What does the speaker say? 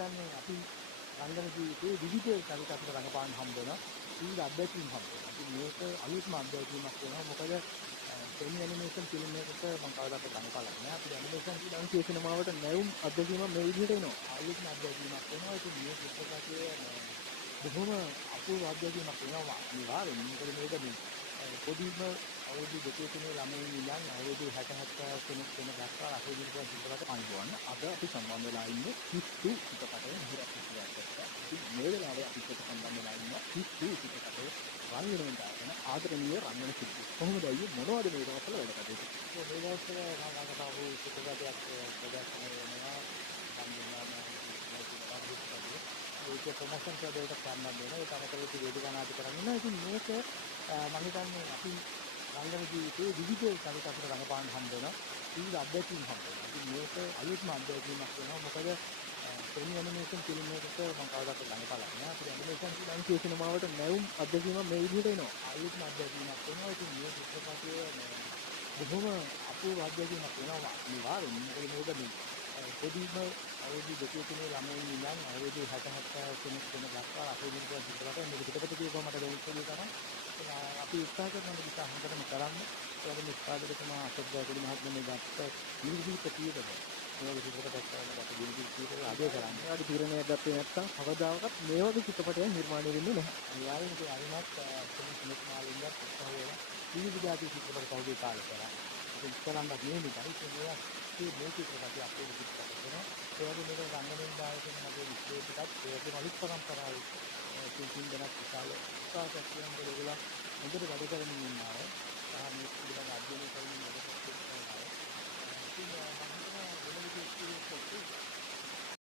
හිතන්නේ අපි රංගන ජීවිතයේ විවිධ චරිත අපිට රඟපාන්න හම්බ වෙනවා. විවිධ අත්දැකීම් හම්බ වෙනවා. ඉතින් මේක අලුත්ම අත්දැකීමක් වෙනවා. මොකද සෙමි ඇනිමේෂන් ෆිල්ම් එකක මම කවදාකවත් රඟපාලා නැහැ. අපිට ඇනිමේෂන් ලංකේ සිනමාවට නැවුම් අත්දැකීමක් මේ විදිහට එනවා. අලුත්ම අත්දැකීමක් වෙනවා. ඉතින් මේ චිත්‍රපටයේ බොහොම අපූර්ව අත්දැකීමක් වෙනවා අනිවාර්යෙන්ම. මොකද මේක මේ පොඩිම අවුරුදු 2-3 ළමයින් ඉඳන් අවුරුදු 60-70 කෙනෙක් වෙන දක්වා රස විඳින චිත්‍රපට අනුගමන අද අපි සම්බන්ධ වෙලා ඉන්නේ හිස්තු චිත්‍රපටයේ හිරක් ඉස්සරහට. ඉතින් මේ වෙලාවේ අපිත් එක්ක සම්බන්ධ වෙලා ඉන්න හිස්තු චිත්‍රපටයේ රංගනයෙන් දාන ආදරණීය රංගන ශිල්පී. කොහොමද අයියේ මොනවද මේ දවස්වල වැඩ කටයුතු? මේ දවස්වල නාටක ආපු චිත්‍රපටයක් ප්‍රදර්ශනය වෙනවා. සම්බන්ධවම චිත්‍රපටයේ ඒක ප්‍රොමෝෂන් ප්‍රදේශයක් ගන්න දෙනවා. ඒක අමතරව වේදිකා නාටක කරන්නේ. ඉතින් මේක මම හිතන්නේ අපි රංගන ජීවිතයේ විවිධ චරිත අපිට රඟපාන්න හම්බ වෙනවා. විවිධ අත්දැකීම් හම්බ වෙනවා. ඉතින් මේක අලුත්ම අත්දැකීමක් වෙනවා. මොකද සෙමි ඇනිමේෂන් ෆිල්ම් එකක මම කවදාකවත් රඟපාලා නැහැ. අපිට ඇනිමේෂන් ලංකේ සිනමාවට නැවුම් අත්දැකීමක් මේ විදිහට එනවා. අලුත්ම අත්දැකීමක් වෙනවා. ඉතින් මේ චිත්‍රපටයේ බොහොම අපූර්ව අත්දැකීමක් වෙනවා අනිවාර්යෙන්ම. මොකද මේක මේ පොඩිම අවුරුදු 2-3 ළමයින් ඉඳන් අවුරුදු 60-70 කෙනෙක් වෙන දක්වා රස විඳින චිත්‍රපටයක්. මේක පිටපත කියපුවම මට දැනෙන්නේ තමයි. අපි උත්සාහ කරන විදිහ හොඳටම කරන්න. ඒ වගේම නිෂ්පාදකතුමා අශෝක් ගායකඩ මහත්මයා මේ ගත්ත නිර්දීප කීයටද මේ වගේ චිත්‍රපටයක් කරන්න ගත්ත නිර්දීප කීයට අගය කරන්න. ඒ වගේ තීරණයක් ගත්තේ නැත්නම් කවදාකවත් මේ වගේ චිත්‍රපටයක් නිර්මාණය වෙන්නේ නැහැ. අනිවාර්යයෙන්ම ඒක අරිමත් කෙනෙක් මාළින්දක් උත්සාහ වෙලා විවිධ ජාති චිත්‍රපට පහුගිය කාලේ කරා. ඒක ඉස්තරම්වත් නෙමෙයි මේවා මේ චිත්‍රපටය අපේ චිත්‍රපට වෙනවා. ඒ වගේ මේක රංගනෙන් දායකන මගේ විශ්ලේෂකත් ඒ වගේ අලුත් පරම්පරාවේ සිල්පින් දෙනක් විශාල උත්සාහයක් කියන ඒගොල්ලෝ හොඳට වැඩ කරමින් ඉන්නවා. මේ පිළිබඳ අධ්‍යයනය කරමින් වැඩ කරනවා. ඉතින් මම හිතනවා වෙන විදිහට එක්ස්පීරියන්ස් එකක්